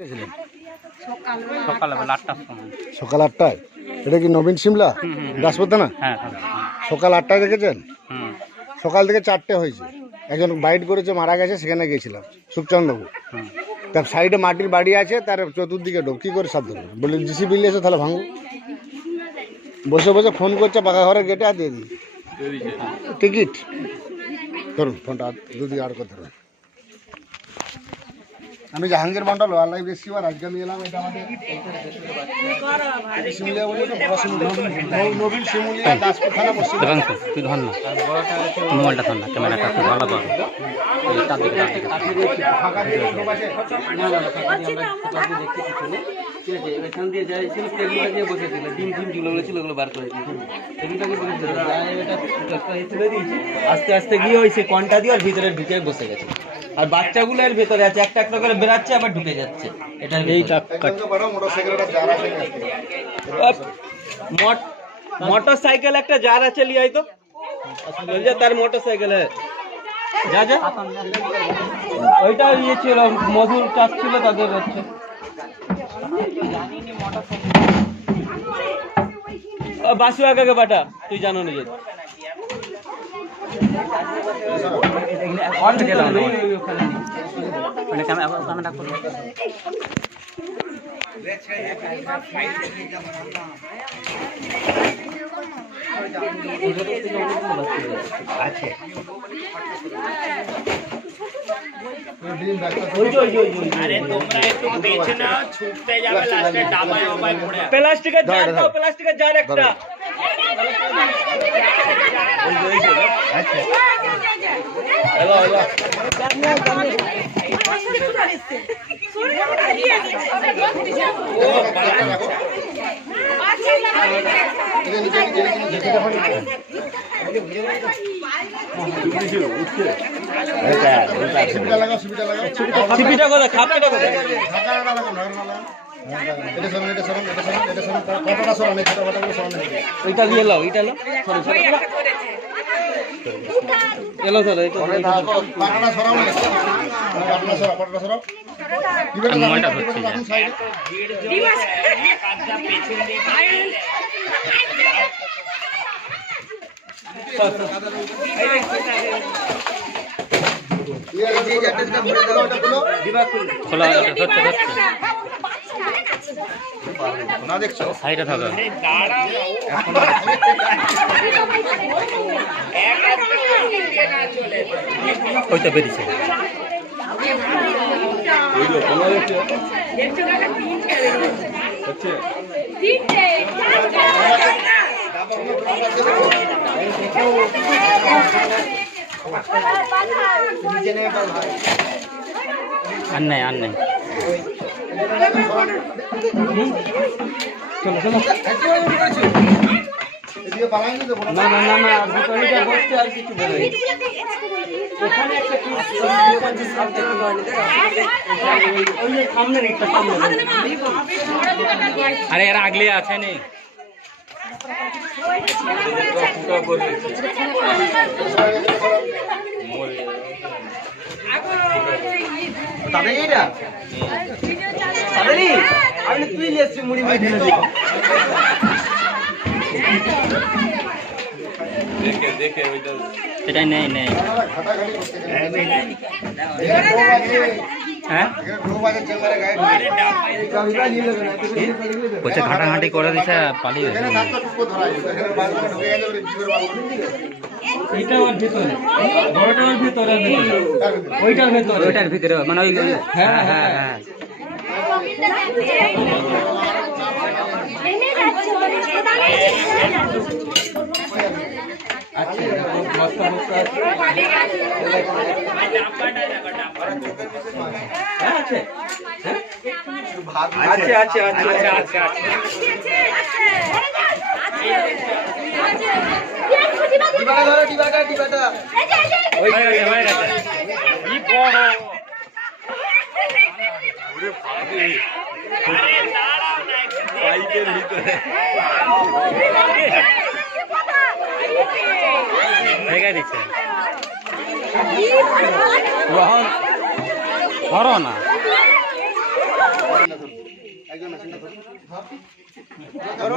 গেছিলেন সকালবেলা আটটার সময়। সকাল আটটায়? এটা কি নবীন সিমলা। দাসপথে না হ্যাঁ হ্যাঁ সকাল আটটায় দেখেছেন? সকাল থেকে চারটে হয়েছে। একজন বাইট করেছে মারা গেছে সেখানে গেছিলাম সুখচন্দ্রপুর তার সাইডে মাটির বাড়ি আছে তার চতুর্দিকে ডোব কী করে ধরবে? বলে জিসি বিল এসে তাহলে ভাঙবো বসে বসে ফোন করছে পাকা ঘরের গেটে আর দিয়ে দিই টিকিট। ধরুন ফোনটা দুদিকে আর করে ধরুন আমি জাহাঙ্গীর মন্ডল ওয়াইল্ড রেস্কিউয়ার আজকে আমি এলাম এটা আমাদের শিমুলিয়া বলে তো বড় শিমুলিয়া। নবীন- নবীন শিমুলিয়া দাসপুর থানা পশ্চিম দেখান তুই ধর না। মোবাইলটা ধর না ক্যামেরাটা খুব ভালো পাবো তার দিকে তার দিকে। ফাঁকা দিয়ে লোক আছে। ঠিক আছে এখান দিয়ে যাই ছিল টেবিলটা দিয়ে বসেছিল ডিম ফিম যেগুলো ছিল ওগুলো বার করে টেবিলটাকে বসেছিল এটা আস্তে আস্তে গিয়ে ওই সে কনটা দিয়ে আর ভিতরে ঢুকে বসে গেছে। আর বাচ্চাগুলো এর ভেতরে আছে একটা একটা করে বেরাচ্ছে আবার ঢুকে যাচ্ছে। যার আছে মোটর সাইকেল একটা যার আছে লিয়াই তো। বল যা তার মোটর সাইকেল যা যা। ওইটা ইয়ে ছিল মধুর চাষ ছিল তাদের হচ্ছে। ও, বাসু আগাকে পাঠা তুই জানো নিজে। মানে ক্যামেরা ক্যামেরা করো ওই যে ওই যে ওই যে, ওই যে প্লাস্টিকের জার দাও প্লাস্টিকের জার একটা ছিপিটা কোথায় খাপটা কোথায় এটা এটা সরুন এটা লাও ওইটা লাও সরো সরো এলো সরো এটা পাটাটা সরাও না দেখছ? সাইডে থাকো। ওই বেরিয়েছে। আর নেই আর নেই। এদিকে পালাই না না না না বসছে আর কিছু এখানে একটা আরে এরা আগলে আছে নি। আমি তুই মুড়ি নেই নেই। হ্যাঁ? বলছে ঘাটাঘাটি করে দিছে পালিয়ে গেছে। ওইটার ভিতরে। মানে ওই হ্যাঁ হ্যাঁ হ্যাঁ বস্তা বস্তা আছে আছে? আছে আছে আছে আছে আছে। ডিবাটা ডিবাটা ডিবাটা হয়ে গেছে হয়ে পাইপের ভিতরে গ্রহণ ধরো না ধরো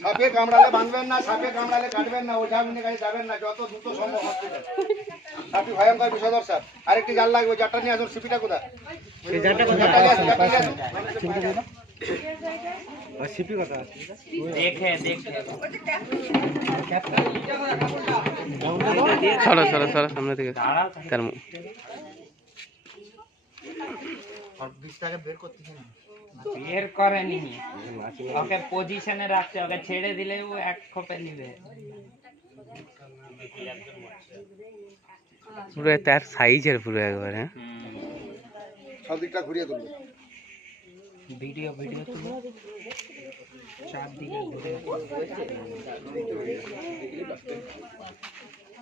সাপে কামড়ালে বাঁধবেন না সাপে কামড়ালে কাটবেন না ওঝা মিনে কাছে যাবেন না যত দ্রুত সম্ভব হসপিটাল সাপটি ভয়ঙ্কর বিষধর সাপ আরেকটি জাল লাগবে জারটা নিয়ে আসুন সিপিটা কোথায়? জারটা নিয়ে আসুন, জারটা নিয়ে আসুন। সরো সরো সরো সামনে থেকে। তার মুখ। বের করেনি। ওকে পজিশনে রাখতে ওকে ছেড়ে দিলে ও এক খোপে নিবে। পুরো তার সাইজের পুরো একবার হ্যাঁ? সব দিকটা ঘুরিয়ে তুলবে। ভিডিও ভিডিও তুলো। চারদিকে ঘুরে।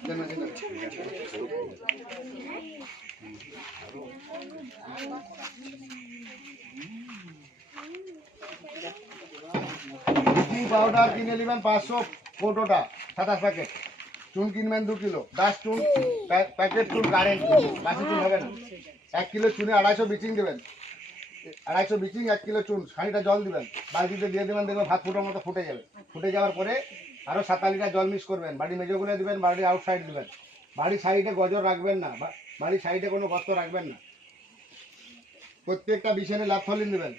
দেন, দেন। পাউডার কিনে নেবেন? পাঁচশো ফোটোটা, সাতাশ প্যাকেট চুন কিনবেন দু কিলো। দাস চুন প্যাকেট চুন কারেন্ট বাসি চুন হবে না। এক কিলো চুনে আড়াইশো ব্লিচিং দেবেন। আড়াইশো ব্লিচিং এক কিলো চুন। শাড়িটা জল দিবেন। বালতিতে দিয়ে দেবেন, দেখবেন ভাত ফুটোর মতো ফুটে যাবে ফুটে যাওয়ার পরে আরও সাত আট লিটার জল মিক্স করবেন। বাড়ি মেজোগুলো দিবেন বাড়ির আউটসাইড দিবেন। বাড়ির সাইডে গজর রাখবেন না। বাড়ির সাইডে কোনো গর্ত রাখবেন না। প্রত্যেকটা বিছানে ল্যাপথলিন দেবেন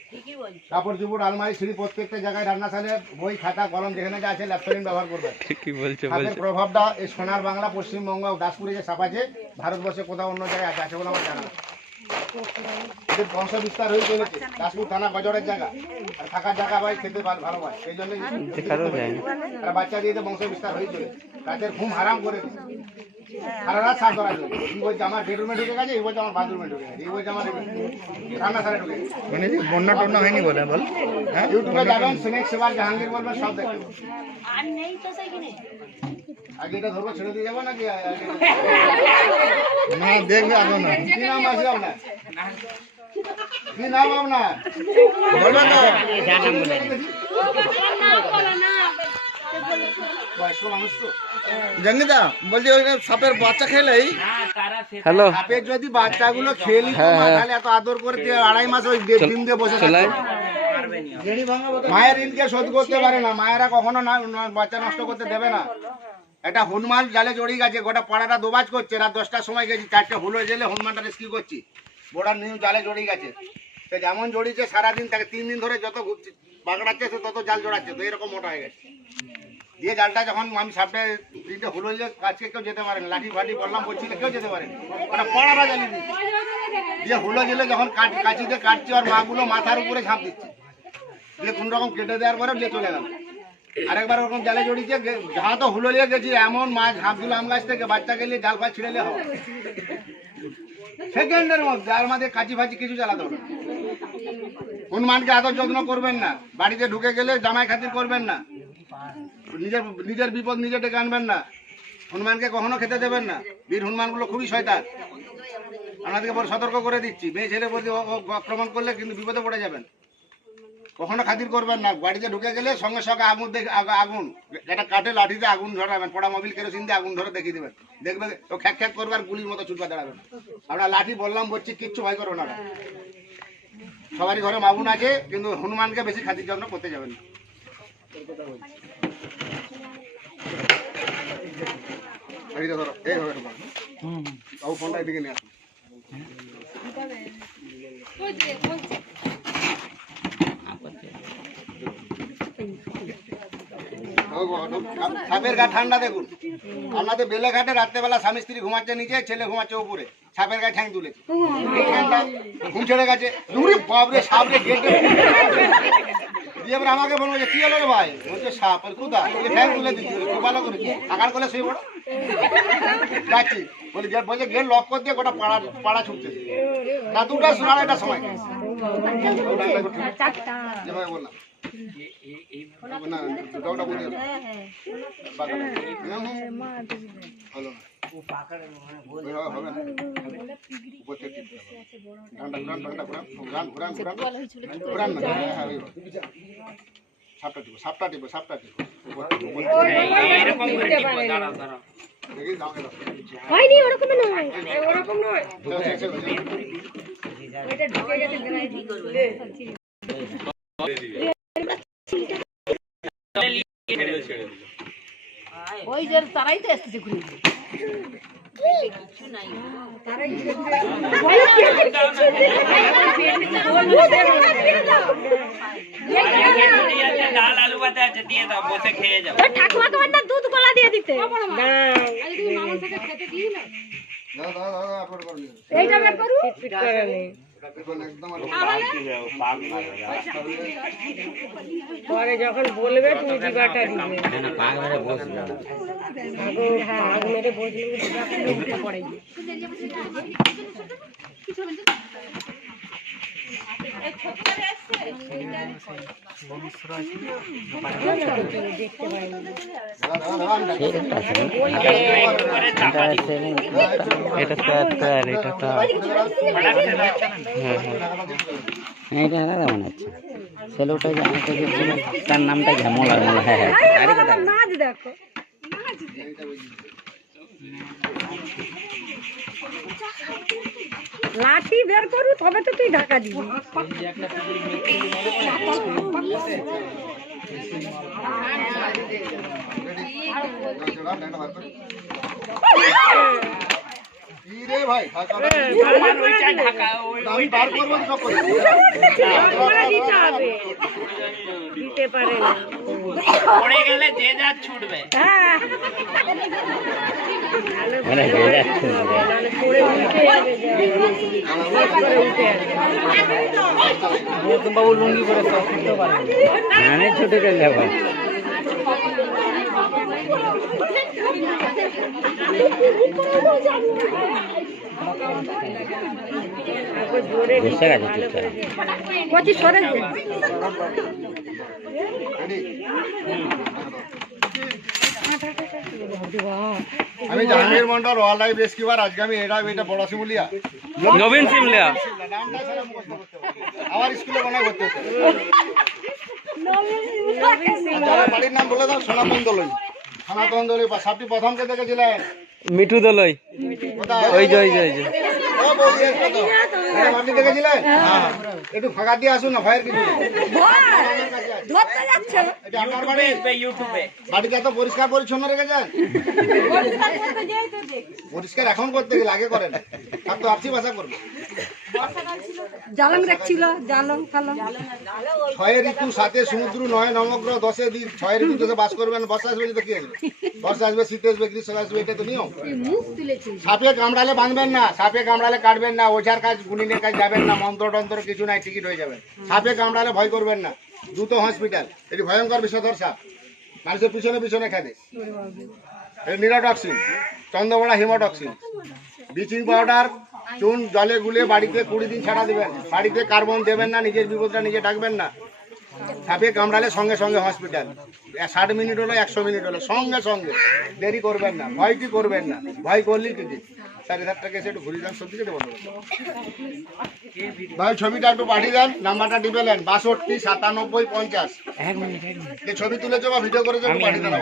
কাপড় চুপড় আলমারি সিঁড়ি প্রত্যেকটা জায়গায় রান্নাশালে বই খাতা কলম যেখানে যা আছে ল্যাপথলিন ব্যবহার করবেন। কি বলছো বলছো। প্রভাবটা এই সোনার বাংলা পশ্চিমবঙ্গ দাসপুরে যে সাপ আছে ভারতবর্ষে কোথাও অন্য জায়গায় আছে আছে বলে আমার জানা। এদের বংশ বিস্তার হয়ে চলেছে। দাসপুর থানা গজরের জায়গা। আর থাকার জায়গা ভাই খেতে ভালো ভালো হয়। সেই জন্য বাচ্চা দিয়ে বংশ বিস্তার হয়ে চলেছে। রাতের ঘুম হারাম করে সারা রাত সার ধরা এই বলছে আমার বেডরুমে ঢুকে গেছে এই বলছে আমার বাথরুমে ঢুকে গেছে এই বলছে আমার রান্না সারে ঢুকে গেছে। মানে যে বন্যা টন্যা হয়নি বলে বল। হ্যাঁ? ইউটিউবে যাবেন সিনেক সেবার জাহাঙ্গীর বলবেন সব দেখতে পাবেন। আর নেই তো সেখানে। আগে এটা ধরবো ছেড়ে দিয়ে যাব নাকি? না দেখবে আগে না। কি নাম আছে আপনার? কি নাম আপনার? জঙ্গিদা বলছি ওই সাপের বাচ্চা খেলেই হ্যালো। সাপের যদি বাচ্চাগুলো নিত হ্যাঁ, মা, হ্যাঁ। তাহলে এত আদর করে আড়াই মাস ওই ডিম দিয়ে বসে মায়ের ঋণকে শোধ করতে পারে না। মায়েরা কখনো না বাচ্চা নষ্ট করতে দেবে না। এটা হনুমান জালে জড়িয়ে গেছে গোটা পাড়াটা দোবাজ করছে। রাত দশটার সময় গেছি চারটে হুলো জেলে হনুমানটা রেস্কিউ করছি? বোড়ার নিউ জালে জড়িয়ে গেছে। তো যেমন জড়িয়েছে সারাদিন তাকে তিন দিন ধরে যত ঘুরছে- পাকড়াচ্ছে সে তত জাল জড়াচ্ছে। তো এরকম মোটা হয়ে গেছে। দিয়ে জালটা যখন আমি সাপটে তিনটে হুলো যে কাছে কেউ যেতে পারেন লাঠি ফাটি বললাম বলছিল কেউ যেতে পারেন ওটা পড়াটা দিচ্ছে দিয়ে হুলো গেলে যখন কাঁচিতে কাটছে, আর মাগুলো মাথার উপরে ঝাঁপ দিচ্ছে। দিয়ে কোন রকম কেটে দেওয়ার পরে দিয়ে চলে গেল। আরেকবার ওরকম জালে জড়িয়েছে যাহা তো হুলো নিয়ে গেছি, এমন মাছ ঝাঁপ দিল আম গাছ থেকে, বাচ্চা গেলে জাল ফাল ছিঁড়ে হবে। সেকেন্ডের মধ্যে আর আমাদের কাঁচি ফাঁচি কিছু চালাতে হবে না। হনুমানকে আদর যত্ন করবেন না। বাড়িতে ঢুকে গেলে জামাই খাতির করবেন না। নিজের নিজের বিপদ নিজে ডেকে আনবেন না। হনুমানকে কখনো খেতে দেবেন না। বীর হনুমানগুলো খুবই শয়তান। আপনাদেরকে বড় সতর্ক করে দিচ্ছি। মেয়ে ছেলে প্রতি আক্রমণ করলে কিন্তু বিপদে পড়ে যাবেন। কখনো খাতির করবেন না। বাড়িতে ঢুকে গেলে সঙ্গে সঙ্গে আগুন দেখে আগুন একটা কাঠে লাঠিতে আগুন ধরাবেন, পড়া মোবিল কেরোসিন দিয়ে আগুন ধরে দেখিয়ে দেবেন। দেখবে ও খ্যাক খ্যাক করবে আর গুলির মতো ছুটবা দাঁড়াবেন আমরা লাঠি বললাম, বলছি, কিচ্ছু ভয় করো না সবারই ঘরে মাগুন আছে, কিন্তু হনুমানকে বেশি খাতির যত্ন করতে যাবেন না। সাপের গা ঠান্ডা দেখুন। আমাদের বেলেঘাটে রাত্রেবেলা স্বামী স্ত্রী ঘুমাচ্ছে নিচে, ছেলে ঘুমাচ্ছে উপরে। সাপের গায়ে ঠ্যাং তুলেছে। ঘুম ছেড়ে গেছে। সাপরে গেটে। দিয়ে এবার আমাকে বলব যে কি হলো রে ভাই? বলছে সাপ আর কুদা। ঠ্যাং তুলে দিচ্ছি। ভালো করে আকার করলে শুয়ে পড়ো। যাচ্ছি। বলি গেট বলছে গেট লক করে দিয়ে গোটা পাড়া পাড়া ছুটছে। না দুটা আড়াইটার সময়। চারটা। যেভাবে বললাম। সাপটা টিপো সাপটা নয় ওরকম নয়। ছেড়ে, ছেড়ে, ছেড়ে। ওই যে তারাই তো এসেছে ঘুরে খিচুড়ি আলু ভাতে আছে দিয়ে দাও বসে খেয়ে যাও ঠাকুমাকে একটা দুধ কলা দিয়ে দিতে। এইটা বের করু। পরে যখন বলবে তুমি জিবাটা দিবে। হ্যাঁ আগ মেরে বসলে পড়ে গিয়ে দেখতে পাইনি দাও, দাও, দাও, দাও, একটু করে চাপা দিও। এটা তো একটা আর এটা তো আর। হ্যাঁ হ্যাঁ এটা আলাদা মনে হচ্ছে ছেলেটা যে আমাকে যে ছিল, তার নামটা ঝামলা হ্যাঁ হ্যাঁ আরে কথা নাচ দেখো লাঠি বের করু তবে তো তুই ঢাকা দিবি। দিতে পারে পড়ে গেলে যে যা ছুটবে। হ্যাঁ। মানে পড়ে উঠে বাবু লুঙ্গি করে মানে ছোট গেছে চুপচাপ কচি সরে আমি Jahangir Mondal wildlife rescuer আজকে আমি এটা এটা বড় শিমুলিয়া নবীন হবে। আমার স্কুলে মনে করতে বাড়ির নাম বলে দাও সনাতন দলই সনাতন দলই সাপটি প্রথমকে দেখেছিলেন মিঠু দলই? ওই যে ওই যে ওই যে। ও বৌদি, এসো তো। হ্যাঁ, আপনি দেখেছিলেন? হ্যাঁ। একটু ফাঁকা দিয়ে আসুন না ভয়ের কিছু ধরতে যাচ্ছে। এটা আপনার বাড়ি? ইউটিউবে বাড়িতে এত পরিষ্কার পরিচ্ছন্ন রেখেছেন? পরিষ্কার এখন করতে গেলে আগে করেন। আর তো আরসি ভাষা করবে। জালং রাখছিল জালং ফালং ছয়ের ঋতু সাথে সমুদ্র নয় নবগ্রহ দশে দিন ছয়ের ঋতু দেশে বাস করবেন বর্ষা আসবে তো কি আসবে? বর্ষা আসবে শীত আসবে গ্রীষ্ম আসবে এটা তো নিয়ম। সাপে কামড়ালে বাঁধবেন না সাপে কামড়ালে কাটবেন না ওঝার কাজ গুনিনের কাজ যাবেন না মন্ত্র টন্ত্র কিছু নাই, টিকিট হয়ে যাবেন সাপে কামড়ালে ভয় করবেন না। দ্রুত হসপিটাল। এটি ভয়ঙ্কর বিষধর সাপ মানুষের পিছনে পিছনে খেতে নিরোটক্সিন চন্দ্রবড়া হিমোটক্সিন। ব্লিচিং পাউডার, চুন, জলে গুলে বাড়িতে কুড়ি দিন ছাড়া দেবেন। বাড়িতে কার্বন দেবেন না, নিজের বিপদটা নিজে ডাকবেন না। সাপে কামড়ালে সঙ্গে সঙ্গে হসপিটাল। ষাট মিনিট হলো, একশো মিনিট হলো, সঙ্গে সঙ্গে। দেরি করবেন না ভয় কি করবেন না। ভয় করলেই টিকিট। চারি হাজার টাকা এসে একটু সত্যি কেটে বলব ভাই ছবিটা একটু পাঠিয়ে দেন নাম্বারটা টিপেলেন বাষট্টি সাতানব্বই পঞ্চাশ। যে ছবি তুলেছো বা ভিডিও করেছ একটু পাঠিয়ে দেন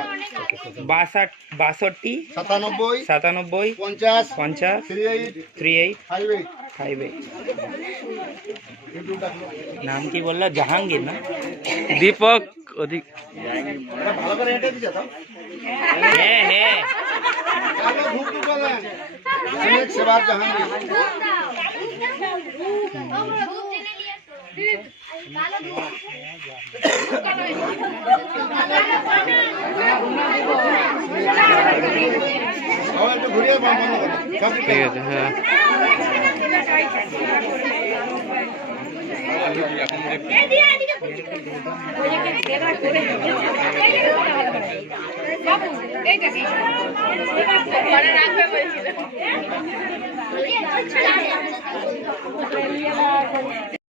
বাষট্টি সাতানব্বই সাতানব্বই পঞ্চাশ পঞ্চাশ three eight three eight five eight five eight নাম কি বলল? জাহাঙ্গীর না? দীপক অধিক ভালো করে হেঁটে দিচ্ছে তো হ্যাঁ হ্যাঁ তাহলে ধূপ ধূপ বলেন সিলেট সেবার জাহাঙ্গীর সবাই একটু ঘুরিয়ে বন্ধ আছে হ্যাঁ